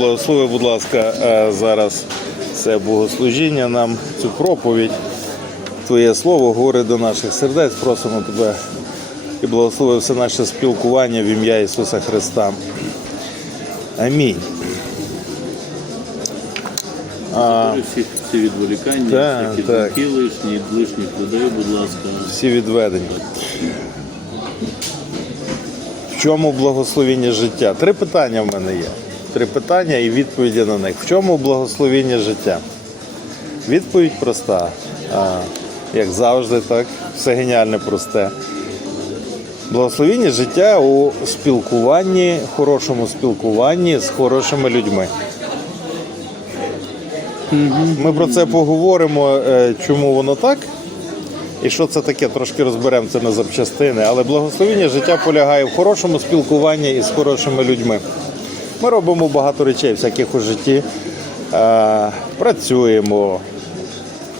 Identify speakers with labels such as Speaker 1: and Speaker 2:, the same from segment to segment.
Speaker 1: благослови, будь ласка, е, зараз це богослужіння нам, цю проповідь. Твоє слово говорить до наших сердець. Просимо тебе і благослови все наше спілкування в ім'я Ісуса Христа. Амінь.
Speaker 2: Всі, всі відволікання,
Speaker 1: Так,
Speaker 2: всякі
Speaker 1: так.
Speaker 2: думки лишні, лишніх людей, будь ласка.
Speaker 1: Всі відведені. В чому благословіння життя? Три питання в мене є. Три питання і відповіді на них. В чому благословіння життя? Відповідь проста. Як завжди, так, все геніальне просте. Благословіння життя у спілкуванні, хорошому спілкуванні з хорошими людьми. Ми про це поговоримо, е, чому воно так. І що це таке, трошки розберемо це на запчастини. Але благословіння життя полягає в хорошому спілкуванні із хорошими людьми. Ми робимо багато речей всяких у житті. Е, працюємо,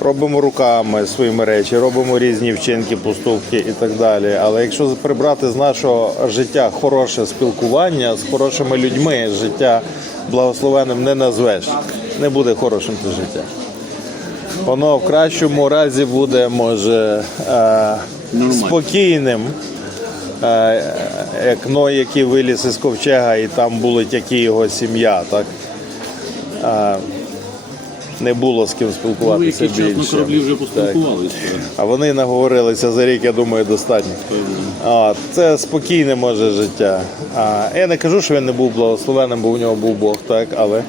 Speaker 1: робимо руками своїми речі, робимо різні вчинки, поступки і так далі. Але якщо прибрати з нашого життя хороше спілкування з хорошими людьми, життя благословенним не назвеш. Не буде хорошим це життя. Воно в кращому разі буде, може, е, спокійним, як Ной, який виліз із ковчега, і там були тільки його сім'я, так? Е, не було з ким
Speaker 2: Ну, Ви
Speaker 1: спілкуватися
Speaker 2: час на кораблі вже
Speaker 1: Так.
Speaker 2: поспілкувалися.
Speaker 1: А вони наговорилися за рік, я думаю, достатньо. А, це спокійне може життя. А, я не кажу, що він не був благословенним, бо у нього був Бог, так, але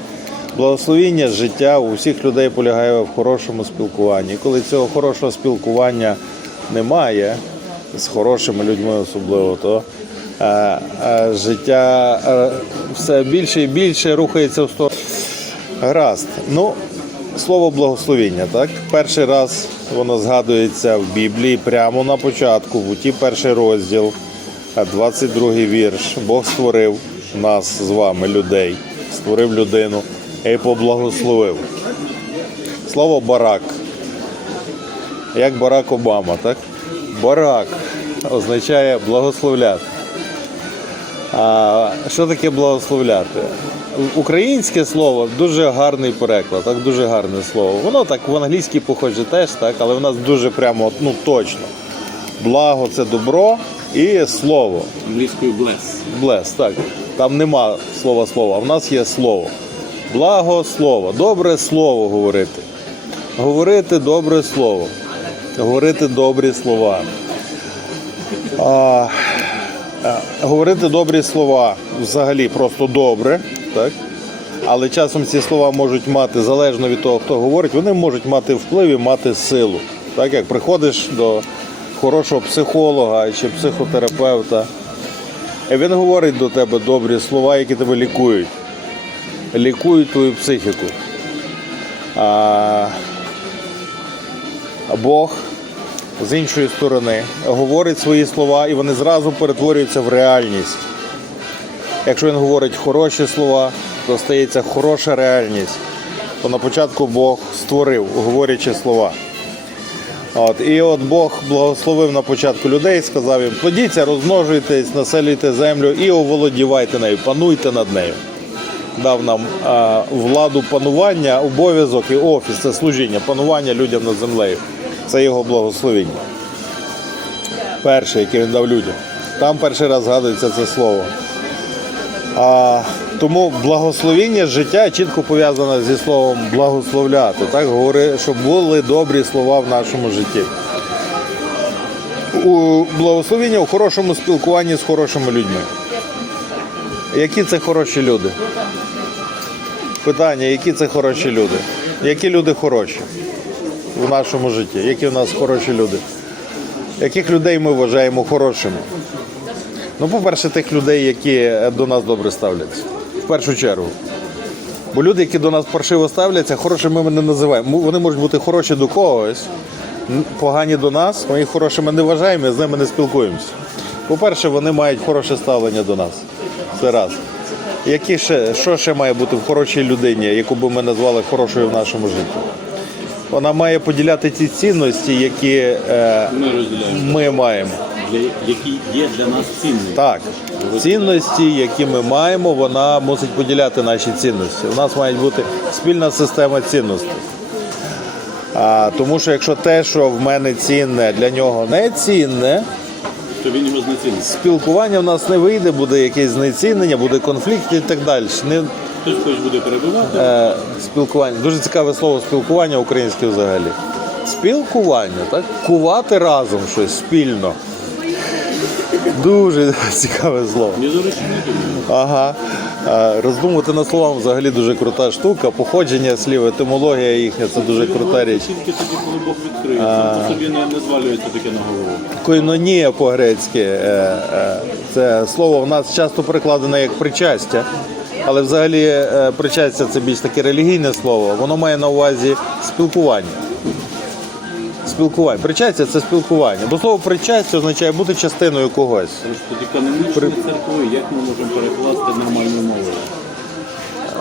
Speaker 1: благословіння життя у всіх людей полягає в хорошому спілкуванні. Коли цього хорошого спілкування немає, з хорошими людьми особливо, то е, е, життя е, все більше і більше рухається в сторону. Гаразд. Ну, слово благословіння, так? Перший раз воно згадується в Біблії прямо на початку, в уті перший розділ, а 22 вірш. Бог створив нас з вами, людей, створив людину і поблагословив. Слово барак. Як Барак Обама, так? Барак означає благословляти. А що таке благословляти? Українське слово дуже гарний переклад, так дуже гарне слово. Воно так в англійській похоже теж, так, але в нас дуже прямо ну точно. Благо це добро і слово.
Speaker 2: Англійською bless.
Speaker 1: Блес, так. Там нема слова слова, а в нас є слово. Благо слово, добре слово говорити. Говорити добре слово. Говорити добрі слова. А, а, говорити добрі слова взагалі просто добре, так? Але часом ці слова можуть мати, залежно від того, хто говорить, вони можуть мати вплив і мати силу. Так як приходиш до хорошого психолога чи психотерапевта, і він говорить до тебе добрі слова, які тебе лікують. Лікують твою психіку. А Бог з іншої сторони говорить свої слова, і вони зразу перетворюються в реальність. Якщо він говорить хороші слова, то стається хороша реальність. То на початку Бог створив, говорячи слова. От, і от Бог благословив на початку людей, сказав їм: плодіться, розмножуйтесь, населюйте землю і оволодівайте нею, пануйте над нею. Дав нам а, владу панування, обов'язок і офіс це служіння, панування людям над землею. Це його благословіння. Перше, яке він дав людям. Там перший раз згадується це слово. А, тому благословіння життя чітко пов'язане зі словом благословляти. Так говори, щоб були добрі слова в нашому житті. У благословіння у хорошому спілкуванні з хорошими людьми. Які це хороші люди? Питання, які це хороші люди? Які люди хороші в нашому житті? Які в нас хороші люди? Яких людей ми вважаємо хорошими? Ну, по-перше, тих людей, які до нас добре ставляться. В першу чергу. Бо люди, які до нас паршиво ставляться, хорошими ми не називаємо. Вони можуть бути хороші до когось, погані до нас, ми їх хорошими не вважаємо, і з ними не спілкуємося. По-перше, вони мають хороше ставлення до нас. Це раз. Які ще, що ще має бути в хорошій людині, яку би ми назвали хорошою в нашому житті? Вона має поділяти ті цінності, які е,
Speaker 2: Ми розділяємо,
Speaker 1: ми маємо.
Speaker 2: для, які є для нас цінними.
Speaker 1: Так, цінності, які ми маємо, вона мусить поділяти наші цінності. У нас має бути спільна система цінностей. А, тому що якщо те, що в мене цінне, для нього не цінне,
Speaker 2: То він його знецінить.
Speaker 1: спілкування в нас не вийде, буде якесь знецінення, буде конфлікт і так далі. Не,
Speaker 2: Хтось хоче буде перебивати,
Speaker 1: е, спілкування. Дуже цікаве слово спілкування українське взагалі. Спілкування, так? Кувати разом щось спільно. Дуже цікаве слово.
Speaker 2: не.
Speaker 1: Ага. Е, Роздумувати над словами взагалі дуже крута штука. Походження слів, етимологія їхня це дуже крута річ.
Speaker 2: Тільки тоді, коли Бог відкриє, сам по собі не, звалюється таке на голову.
Speaker 1: Койнонія по-грецьки. е, е, Це слово в нас часто перекладено як причастя. Але взагалі е, причастя це більш таке релігійне слово. Воно має на увазі спілкування. Спілкування. Причастя це спілкування. Бо слово причастя означає бути частиною когось.
Speaker 2: Тож канонічні церкви, як ми можемо перекласти нормальною мовою?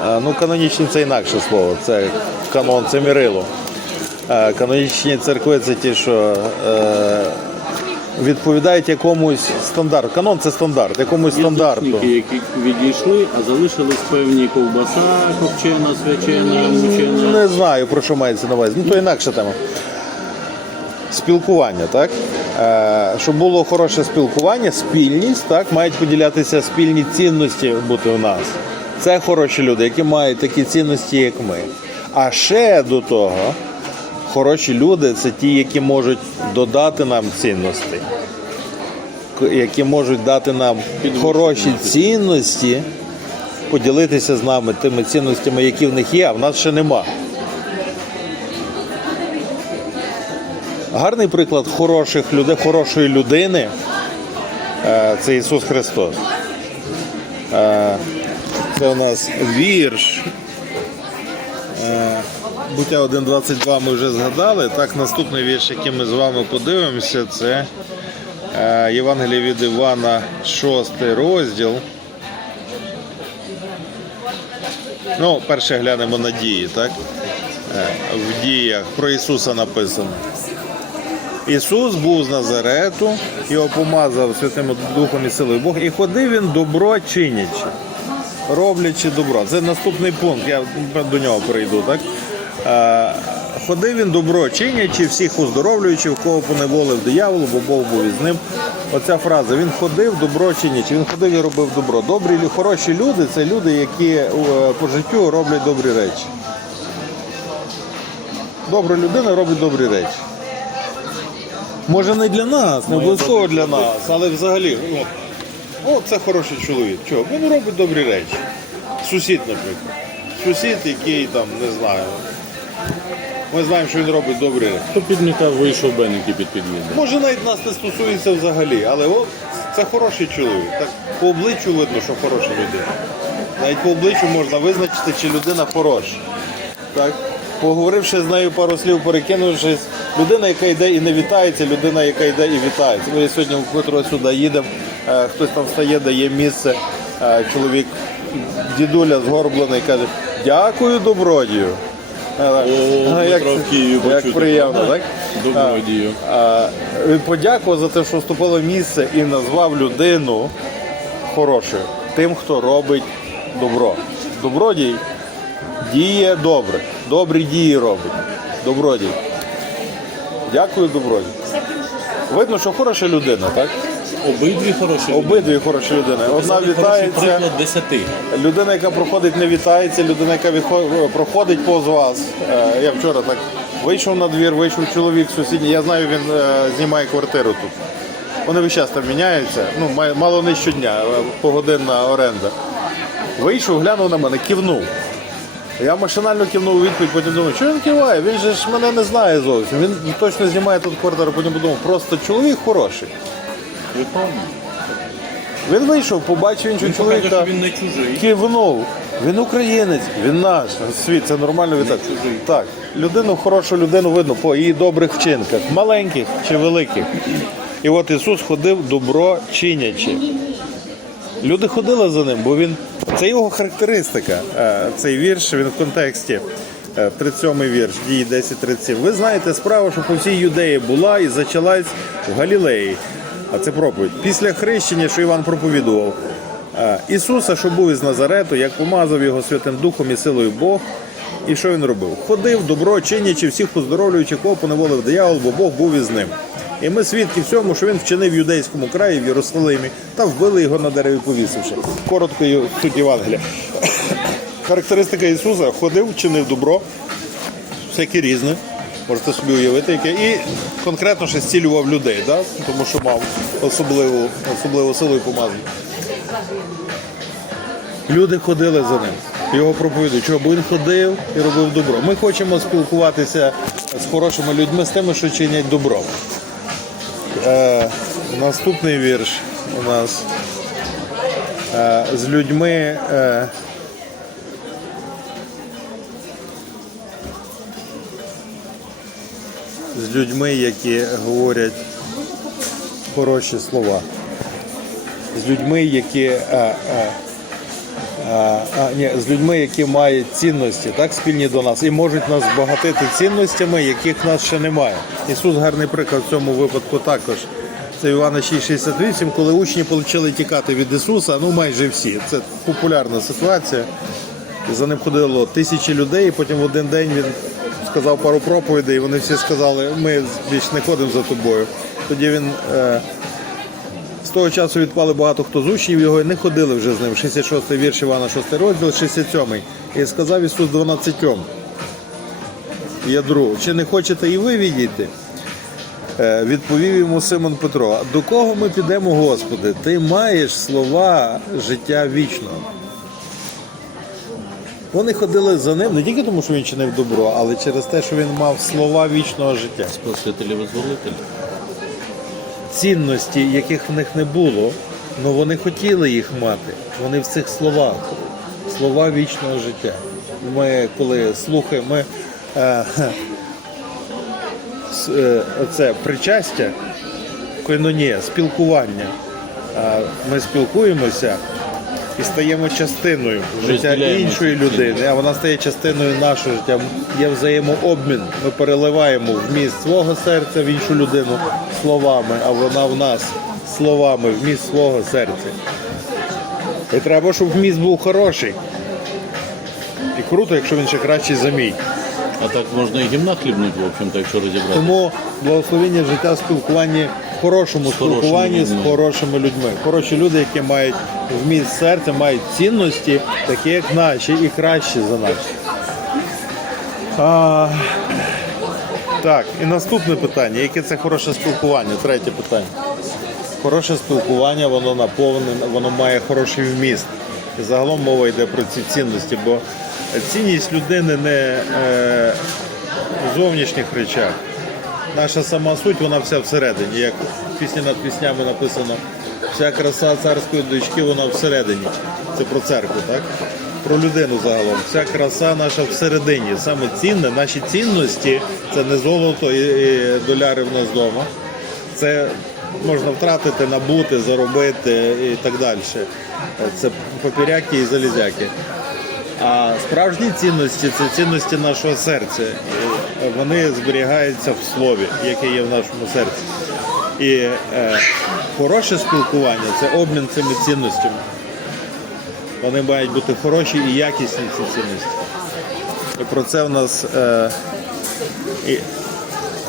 Speaker 1: Е, Ну, канонічні це інакше слово. Це канон, це мірило. Канонічні церкви це ті, що е, відповідають якомусь стандарту. Канон це стандарт, якомусь стандарту.
Speaker 2: Язичники, які відійшли, а залишились певні ковбаса, копчена, свячена, мучена.
Speaker 1: Не знаю, про що мається на увазі. Ну, то інакша тема. Спілкування, так? Е, щоб було хороше спілкування, спільність, так, мають поділятися спільні цінності бути в нас. Це хороші люди, які мають такі цінності, як ми. А ще до того, хороші люди це ті, які можуть додати нам цінностей, К- які можуть дати нам хороші цінності, поділитися з нами тими цінностями, які в них є, а в нас ще нема. Гарний приклад хороших людей, хорошої людини е, це Ісус Христос. Е, Це у нас вірш. Буття 1.22 ми вже згадали. Так, наступний вірш, який ми з вами подивимося, це е, Євангеліє від Івана, 6 розділ. Ну, перше глянемо на дії, так? Е, В діях про Ісуса написано. Ісус був з Назарету, його помазав Святим Духом і силою Бога, і ходив він добро чинячи, роблячи добро. Це наступний пункт, я до нього прийду, так? Е, Ходив він добро чинячи, всіх оздоровлюючи, в кого поневолив дияволу, бо Бог був із ним. Оця фраза. Він ходив добро чинячи, він ходив і робив добро. Добрі, хороші люди це люди, які е, по життю роблять добрі речі. Добра людина робить добрі речі. Може не для нас, не обов'язково для нас, але взагалі, ну, о, це хороший чоловік. Чого? Він робить добрі речі. Сусід, наприклад. Сусід, який там, не знаю. Ми знаємо, що він робить добрі речі.
Speaker 2: Хто підмітав, вийшов беники під підвіди.
Speaker 1: Може навіть нас не стосується взагалі, але от це хороший чоловік. Так по обличчю видно, що хороша людина. Навіть по обличчю можна визначити, чи людина хороша. Так? Поговоривши з нею пару слів, перекинувшись, людина, яка йде і не вітається, людина, яка йде і вітається. Ми сьогодні в Петро сюди їдемо, е, хтось там встає, дає місце. е, Чоловік, дідуля згорблений, каже, дякую добродію. Як,
Speaker 2: Дмитро в Києві
Speaker 1: як приємно, так?
Speaker 2: Добродію.
Speaker 1: А, Він подякував за те, що вступило в місце і назвав людину хорошою, тим, хто робить добро. Добродій діє добре, добрі дії робить. Добродій. Дякую, добродій. Видно, що хороша людина, так?
Speaker 2: Обидві хороші.
Speaker 1: Обидві хороші людини. Одна вітається,
Speaker 2: приклад десяти.
Speaker 1: людина, яка проходить, не вітається, людина, яка проходить повз вас. Е, Я вчора так вийшов на двір, вийшов чоловік сусідній. Я знаю, він е, знімає квартиру тут. Вони весь час там міняються. Ну, май- мало не щодня, е, погодинна оренда. Вийшов, глянув на мене, кивнув. Я машинально кивнув у відповідь, потім думаю, що він киває? Він же ж мене не знає зовсім. Він точно знімає тут квартиру, потім подумав, просто чоловік хороший.
Speaker 2: Виповнює.
Speaker 1: Він вийшов, побачив іншого чоловіка.
Speaker 2: що він не чужий.
Speaker 1: Кивнув. Він українець, він наш. Світ, це нормально вітати. Так, людину, хорошу людину видно по її добрих вчинках, маленьких чи великих. І от Ісус ходив добро чинячи. Люди ходили за ним, бо він це його характеристика. Е, Цей вірш він в контексті Е, 37 вірш, дії 10.37. Ви знаєте справу, що по всій юдеї була і зачалась в Галілеї. А це проповідь. Після хрещення, що Іван проповідував. е, Ісуса, що був із Назарету, як помазав його Святим Духом і силою Бог. І що він робив? Ходив, добро чинячи, всіх поздоровлюючи, кого поневолив диявол, бо Бог був із ним. І ми свідки всьому, що він вчинив в юдейському краї в Єрусалимі та вбили його на дереві повісивши. Коротко суть Євангелія. Характеристика Ісуса ходив, чинив добро, всяке різне. Можете собі уявити, яке. І конкретно ще зцілював людей, да? тому що мав особливу, особливу силу і помазання. Люди ходили за ним. Його проповідують, чого бо він ходив і робив добро. Ми хочемо спілкуватися з хорошими людьми, з тими, що чинять добро. Е, наступний вірш у нас е, з людьми. Е, з людьми, які говорять хороші слова. З людьми, які. Е, а, а, ні, з людьми, які мають цінності, так спільні до нас, і можуть нас збагатити цінностями, яких нас ще немає. Ісус гарний приклад в цьому випадку також. Це Івана 6,68, коли учні почали тікати від Ісуса, ну майже всі. Це популярна ситуація. За ним ходило тисячі людей, і потім в один день він сказав пару проповідей, і вони всі сказали, ми більше не ходимо за тобою. Тоді він е, з того часу відпали багато хто з учнів його і не ходили вже з ним. 66 й вірш Івана, 6 розділ, 67-й. І сказав Ісус 12. Ядру, чи не хочете і ви відійти? Е, Відповів йому Симон Петро: до кого ми підемо, Господи? Ти маєш слова життя вічного. Вони ходили за ним не тільки тому, що він чинив добро, але через те, що він мав слова вічного життя.
Speaker 2: Спаситель і визволитель.
Speaker 1: цінності, яких в них не було, але вони хотіли їх мати. Вони в цих словах, слова вічного життя. Ми коли слухаємо, ми е, е, це причастя, койнонія, спілкування. Е, ми спілкуємося і стаємо частиною життя іншої людини, а вона стає частиною нашого життя. Є взаємообмін. Ми переливаємо вміст свого серця в іншу людину словами, а вона в нас словами вміст свого серця. І треба, щоб вміст був хороший. І круто, якщо він ще кращий за мій.
Speaker 2: А так можна і гімна хлібнуть, в общем-то, якщо розібрати.
Speaker 1: Тому благословення життя в спілкуванні, хорошому спілкуванні з хорошими людьми. Хороші люди, які мають вміст серця, мають цінності, такі як наші, і кращі за наші. А, так, і наступне питання. Яке це хороше спілкування? Третє питання. Хороше спілкування, воно наповнене, воно має хороший вміст. І загалом мова йде про ці цінності, бо цінність людини не е, в зовнішніх речах. Наша сама суть, вона вся всередині. Як в пісні над піснями написано, вся краса царської дочки, вона всередині. Це про церкву, так? Про людину загалом. Вся краса наша всередині. Саме цінне, наші цінності це не золото і доляри в нас вдома. Це можна втратити, набути, заробити і так далі. Це папіряки і залізяки. А справжні цінності це цінності нашого серця. Вони зберігаються в слові, яке є в нашому серці. І е, хороше спілкування це обмін цими цінностями. Вони мають бути хороші і якісні ці цінності. І про це в нас. Е, і,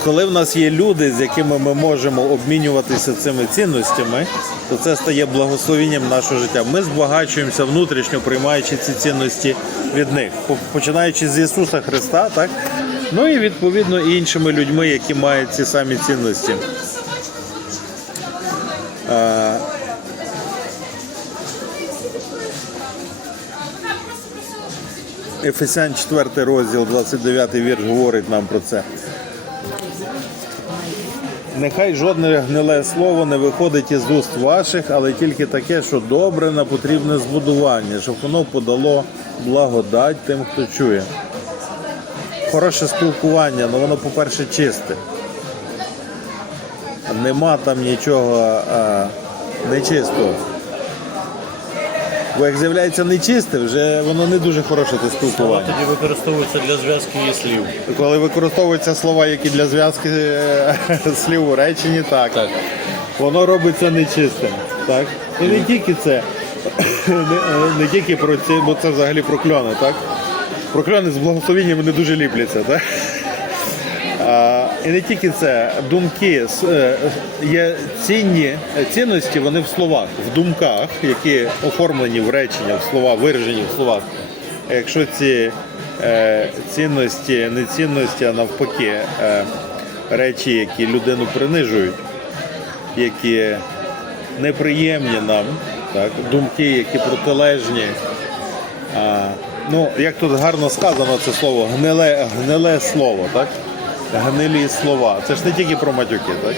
Speaker 1: коли в нас є люди, з якими ми можемо обмінюватися цими цінностями, то це стає благословенням нашого життя. Ми збагачуємося внутрішньо, приймаючи ці цінності від них, починаючи з Ісуса Христа, так? Ну і відповідно іншими людьми, які мають ці самі цінності. Ефесян 4 розділ, 29 вірш говорить нам про це. Нехай жодне гниле слово не виходить із уст ваших, але тільки таке, що добре на потрібне збудування, щоб воно подало благодать тим, хто чує. Хороше спілкування, але воно, по-перше, чисте. Нема там нічого а, нечистого. Бо як з'являється нечисте, вже воно не дуже хороше те
Speaker 2: Слова
Speaker 1: спілкування.
Speaker 2: тоді використовуються для зв'язки її слів.
Speaker 1: Коли використовуються слова, які для зв'язки е, слів у реченні, так.
Speaker 2: Так.
Speaker 1: Воно робиться нечистим. Так? І не тільки це, не, е, не тільки про ці, бо це взагалі прокльони, так? Прокльони з благословенням вони дуже ліпляться, так? І не тільки це, думки е, є цінні е, цінності, вони в словах, в думках, які оформлені в речення, в слова, виражені в словах. Якщо ці е, цінності, не цінності, а навпаки, речі, які людину принижують, які неприємні нам, так, думки, які протилежні. Ну, як тут гарно сказано це слово, гниле, гниле слово, так? Гнилі слова. Це ж не тільки про матюки, так?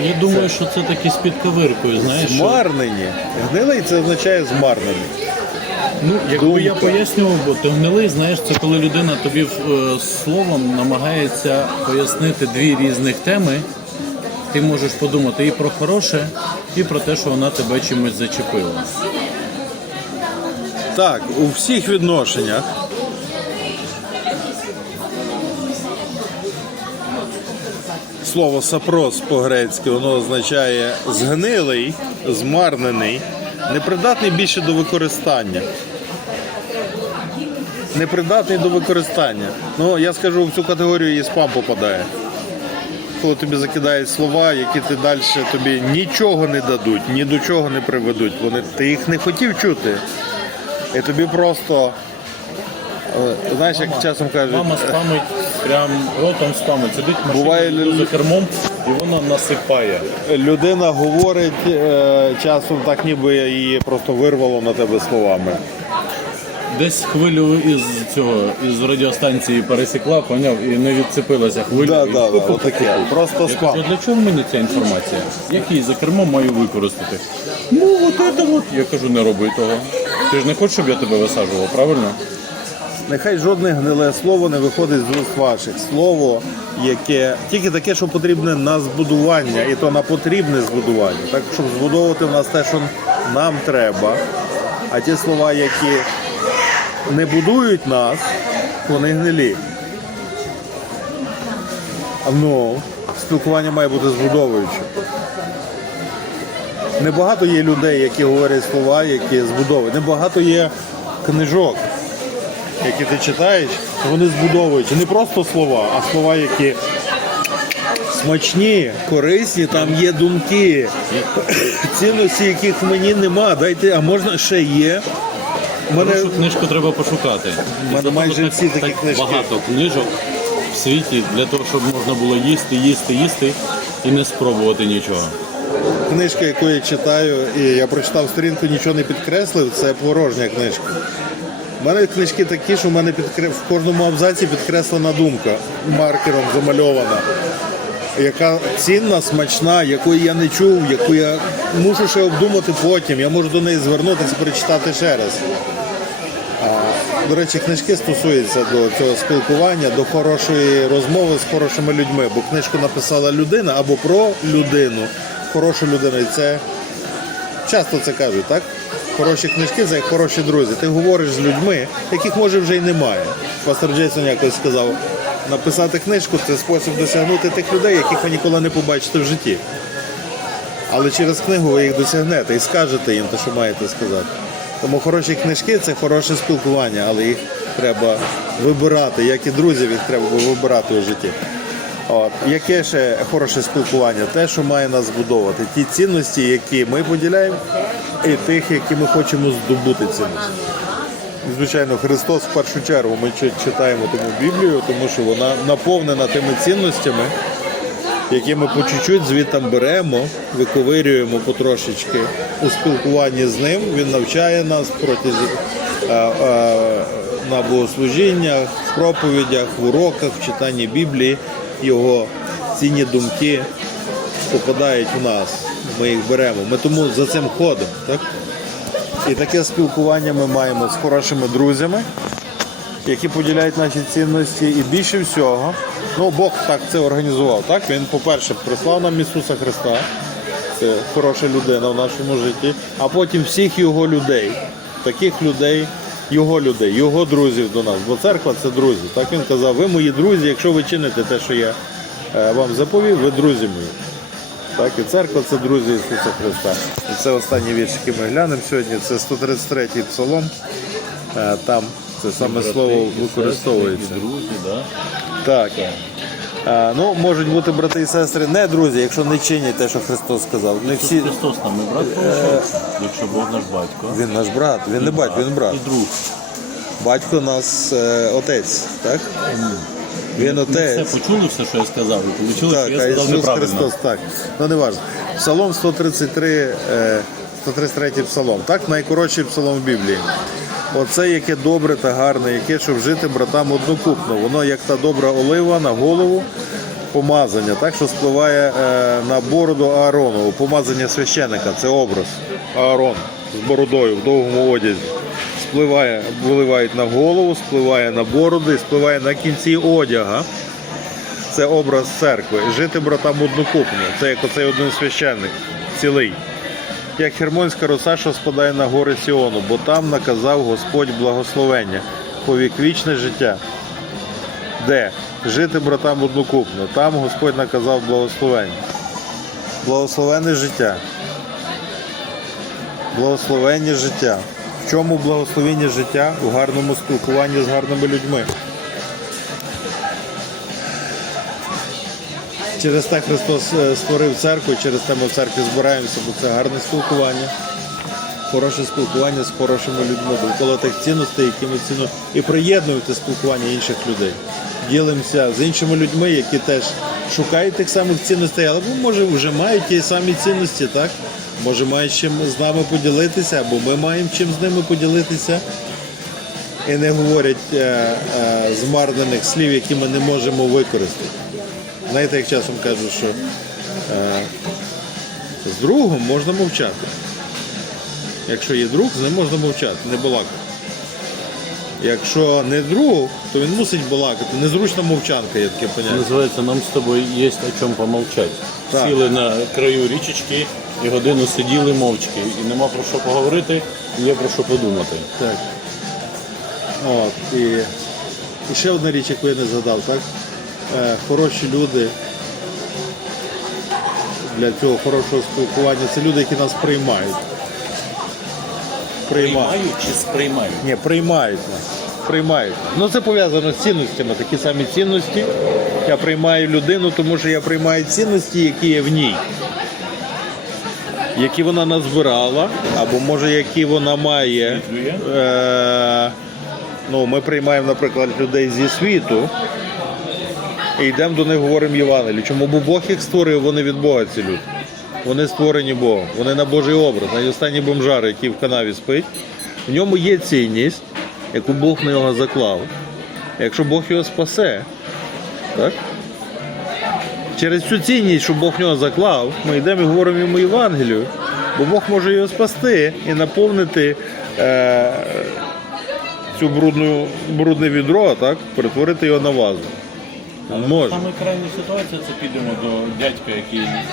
Speaker 2: Я думаю, що це таки з підковиркою, знаєш. що-
Speaker 1: Змарнені. Гнилий це означає змарнений.
Speaker 2: Ну, якби я пояснював, бо то гнилий, знаєш, це коли людина тобі е, словом намагається пояснити дві різних теми. Ти можеш подумати і про хороше, і про те, що вона тебе чимось зачепила.
Speaker 1: Так, у всіх відношеннях. Слово сапрос по-грецьки воно означає згнилий, змарнений, непридатний більше до використання. Непридатний до використання. Ну, я скажу, в цю категорію і спам попадає. Коли тобі закидають слова, які ти далі тобі нічого не дадуть, ні до чого не приведуть. Вони, ти їх не хотів чути. І тобі просто, е, знаєш, як часом кажуть,
Speaker 2: Мама спамить, прям ротом спамить. Сидить машина
Speaker 1: Буває, лю-
Speaker 2: за кермом і вона насипає.
Speaker 1: людина говорить е, часом так, ніби її просто вирвало на тебе словами.
Speaker 2: Десь хвилю із цього із радіостанції пересікла, поняв, і не відцепилася хвиля.
Speaker 1: Да, да, да, отаке. Просто
Speaker 2: Я
Speaker 1: спам.
Speaker 2: кажу, для чого мені ця інформація? Як її за кермом маю використати? Ну, от це от. Я кажу, не роби того. Ти ж не хочеш, щоб я тебе висаджував, правильно?
Speaker 1: Нехай жодне гниле слово не виходить з уст ваших. Слово, яке тільки таке, що потрібне на збудування, і то на потрібне збудування. Так, щоб збудовувати в нас те, що нам треба. А ті слова, які не будують нас, вони гнилі. Ну, спілкування має бути збудовуючим. Небагато є людей, які говорять слова, які збудовують. Небагато є книжок, які ти читаєш, вони збудовують не просто слова, а слова, які смачні, корисні, там є думки, цінності, яких в мені нема. Дайте, а можна ще є. Мене
Speaker 2: Хорошу книжку треба пошукати.
Speaker 1: У мене майже всі такі
Speaker 2: так
Speaker 1: книжки.
Speaker 2: Багато книжок в світі для того, щоб можна було їсти, їсти, їсти і не спробувати нічого.
Speaker 1: книжка, яку я читаю, і я прочитав сторінку, нічого не підкреслив, це порожня книжка. У мене книжки такі, що в мене в кожному абзаці підкреслена думка маркером замальована. Яка цінна, смачна, якої я не чув, яку я мушу ще обдумати потім. Я можу до неї звернутися, прочитати ще раз. До речі, книжки стосуються до цього спілкування, до хорошої розмови з хорошими людьми. Бо книжку написала людина або про людину, хорошу людину. І це часто це кажуть, так? Хороші книжки це як хороші друзі. Ти говориш з людьми, яких може вже й немає. Пастор Джейсон якось сказав, написати книжку це спосіб досягнути тих людей, яких ви ніколи не побачите в житті. Але через книгу ви їх досягнете і скажете їм те, що маєте сказати. Тому хороші книжки це хороше спілкування, але їх треба вибирати, як і друзів, їх треба вибирати у житті. От. Яке ще хороше спілкування? Те, що має нас збудовувати. Ті цінності, які ми поділяємо, і тих, які ми хочемо здобути цінності. Звичайно, Христос в першу чергу ми читаємо тому Біблію, тому що вона наповнена тими цінностями, які ми по чуть-чуть звідти беремо, виковирюємо потрошечки у спілкуванні з ним. Він навчає нас протягом е, е, на богослужіннях, в проповідях, в уроках, в читанні Біблії. Його цінні думки попадають в нас. Ми їх беремо. Ми тому за цим ходимо. Так? І таке спілкування ми маємо з хорошими друзями, які поділяють наші цінності. І більше всього, ну Бог так це організував. Так? Він, по-перше, прислав нам Ісуса Христа, це хороша людина в нашому житті, а потім всіх його людей, таких людей, його людей, його друзів до нас. Бо церква це друзі. Так він казав, ви мої друзі, якщо ви чините те, що я е, вам заповів, ви друзі мої. Так, і церква це друзі Ісуса Христа. І це останній вірш, який ми глянемо сьогодні. Це 133-й псалом. Е, Там це саме слово використовується.
Speaker 2: Друзі, да?
Speaker 1: Так. Ну, можуть бути брати і сестри не друзі, якщо не чинять те, що Христос сказав. Не всі...
Speaker 2: Христос нам і брат якщо Бог наш батько.
Speaker 1: Він наш брат, він не батько, він брат.
Speaker 2: І друг.
Speaker 1: Батько нас е, отець, так? Він
Speaker 2: Ми все
Speaker 1: отець.
Speaker 2: почули все, що я сказав, і вийшло,
Speaker 1: Так,
Speaker 2: що я сказав
Speaker 1: Ісус
Speaker 2: неправильно.
Speaker 1: Христос, так. Ну не важливо. Псалом 133, е, 133 псалом. Так, найкоротший псалом в Біблії. Оце яке добре та гарне, яке, щоб жити братам однокупно. Воно як та добра олива на голову, помазання, так, що спливає е, на бороду Ааронову. Помазання священика, це образ. Аарон з бородою в довгому одязі. Спливає, виливають на голову, спливає на бороду і спливає на кінці одяга це образ церкви. Жити братам однокупно. Це як оцей один священник, цілий. Як хермонська роса, що спадає на гори Сіону, бо там наказав Господь благословення, повіквічне життя. Де? Жити братам однокупно. Там Господь наказав благословення. Благословенне життя. Благословення життя. В чому благословення життя? У гарному спілкуванні з гарними людьми. Через те Христос е, створив церкву, через те ми в церкві збираємося, бо це гарне спілкування, хороше спілкування з хорошими людьми, довкола тих цінностей, які ми цінуємо, і приєднуєте спілкування інших людей. Ділимося з іншими людьми, які теж шукають тих самих цінностей, але може вже мають ті самі цінності, так? Може мають чим з нами поділитися, або ми маємо чим з ними поділитися. І не говорять е, е, змарнених слів, які ми не можемо використати. Знаєте, як часом кажуть, що е, з другом можна мовчати. Якщо є друг, з ним можна мовчати, не балакати. Якщо не друг, то він мусить балакати. Незручна мовчанка, є таке поняття.
Speaker 2: Називається нам з тобою є о чому помовчати.
Speaker 1: Так.
Speaker 2: Сіли на краю річечки і годину сиділи мовчки. І нема про що поговорити, і є про що подумати.
Speaker 1: Так. От, і, і ще одна річ, яку я не згадав, так? Е, хороші люди для цього хорошого спілкування це люди, які нас приймають. Приймають.
Speaker 2: Приймають чи сприймають?
Speaker 1: Ні, приймають нас. Приймають. Ну це пов'язано з цінностями, такі самі цінності. Я приймаю людину, тому що я приймаю цінності, які є в ній. Які вона назбирала, або може які вона має. Е, ну, ми приймаємо, наприклад, людей зі світу і йдемо до них, говоримо Євангелію. Чому? Бо Бог їх створив, вони від Бога ці люди. Вони створені Богом, вони на Божий образ. Навіть останній бомжар, який в канаві спить, в ньому є цінність, яку Бог на нього заклав. Якщо Бог його спасе, так? через цю цінність, що Бог в нього заклав, ми йдемо і говоримо йому Євангелію, бо Бог може його спасти і наповнити е, цю брудну, брудне відро, так? перетворити його на вазу. Може.
Speaker 2: Саме крайня ситуація це підемо до дядька, який е,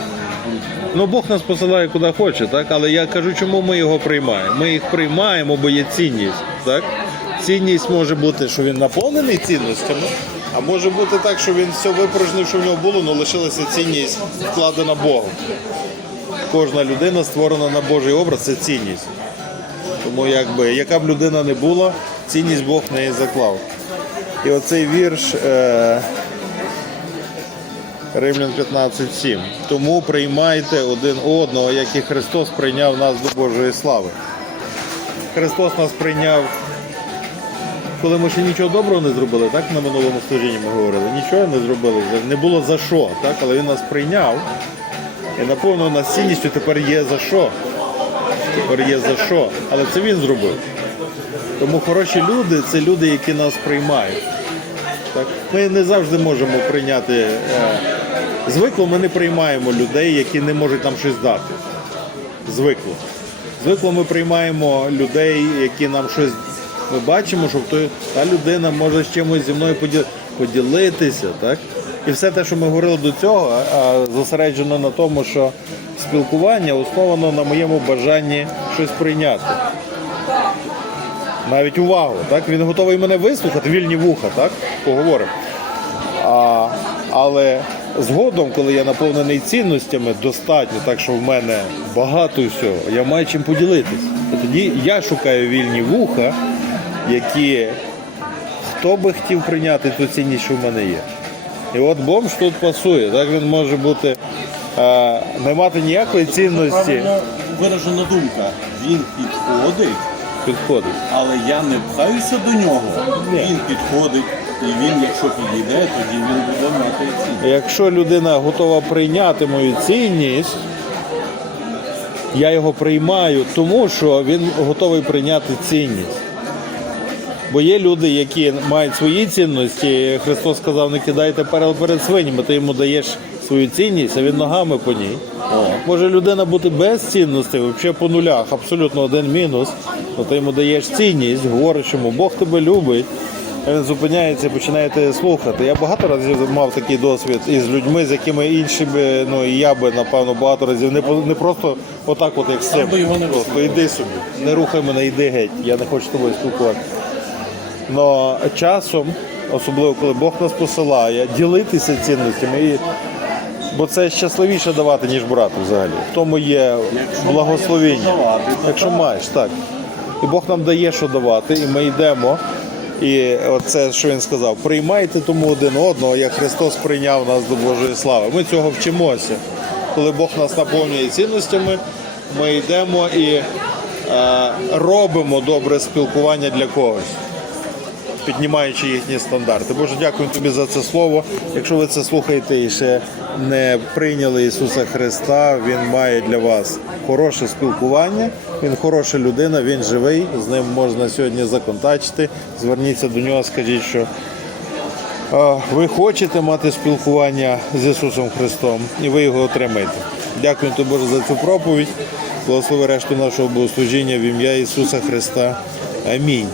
Speaker 1: Ну, Бог нас посилає куди хоче, так? але я кажу, чому ми його приймаємо. Ми їх приймаємо, бо є цінність. Так? Цінність може бути, що він наповнений цінностями, а може бути так, що він все випорожнив, що в нього було, але лишилася цінність вкладена Богом. Кожна людина створена на Божий образ це цінність. Тому якби, яка б людина не була, цінність Бог в неї заклав. І оцей вірш. Е- Римлян 15.7. Тому приймайте один одного, як і Христос прийняв нас до Божої слави. Христос нас прийняв, коли ми ще нічого доброго не зробили, так на минулому служінні ми говорили. Нічого не зробили, не було за що, так? але Він нас прийняв і наповнив нас цінністю, тепер є за що. Тепер є за що. Але це він зробив. Тому хороші люди це люди, які нас приймають. Так? Ми не завжди можемо прийняти. Звикло ми не приймаємо людей, які не можуть нам щось дати. Звикло. Звикло ми приймаємо людей, які нам щось. Ми бачимо, що та людина може з чимось зі мною поділ- поділитися. Так? І все те, що ми говорили до цього, зосереджено на тому, що спілкування основано на моєму бажанні щось прийняти. навіть увагу. Так? Він готовий мене вислухати, вільні вуха, так? Поговоримо. А, але згодом, коли я наповнений цінностями, достатньо, так що в мене багато всього, я маю чим поділитись. І тоді я шукаю вільні вуха, які хто би хотів прийняти ту цінність, що в мене є. І от бомж тут пасує. Так він може бути е, не мати ніякої цінності,
Speaker 3: Правильно виражена думка. Він підходить,
Speaker 1: підходить.
Speaker 3: але я не пхаюся до нього.
Speaker 1: Ні.
Speaker 3: Він підходить, і він, якщо підійде, тоді він буде мати цінність.
Speaker 1: Якщо людина готова прийняти мою цінність, я його приймаю, тому що він готовий прийняти цінність. Бо є люди, які мають свої цінності. Христос сказав, не кидайте перед перед свинями, ти йому даєш свою цінність, а він ногами по ній. Може людина бути без цінностей, взагалі по нулях, абсолютно один мінус, то ти йому даєш цінність, говориш йому, Бог тебе любить. Він зупиняється і починає тебе слухати. Я багато разів мав такий досвід із людьми, з якими інші би, ну і я би, напевно, багато разів не, не просто отак, от як з цим. Просто йди собі, не рухай мене, йди геть. Я не хочу з тобою спілкуватися. Но часом, особливо коли Бог нас посилає, ділитися цінностями. І... Бо це щасливіше давати, ніж брати взагалі. В тому є благословіння.
Speaker 3: то
Speaker 1: Якщо маєш, так. І Бог нам дає, що давати, і ми йдемо. І оце, що він сказав, приймайте тому один одного, як Христос прийняв нас до Божої слави. Ми цього вчимося. Коли Бог нас наповнює цінностями, ми йдемо і е, робимо добре спілкування для когось піднімаючи їхні стандарти. Боже, дякую тобі за це слово. Якщо ви це слухаєте і ще не прийняли Ісуса Христа, Він має для вас хороше спілкування. Він хороша людина, він живий. З ним можна сьогодні законтачити. Зверніться до нього, скажіть, що. Ви хочете мати спілкування з Ісусом Христом, і ви його отримаєте. Дякую тобі Боже за цю проповідь. Благослови решту нашого богослужіння в ім'я Ісуса Христа. Амінь.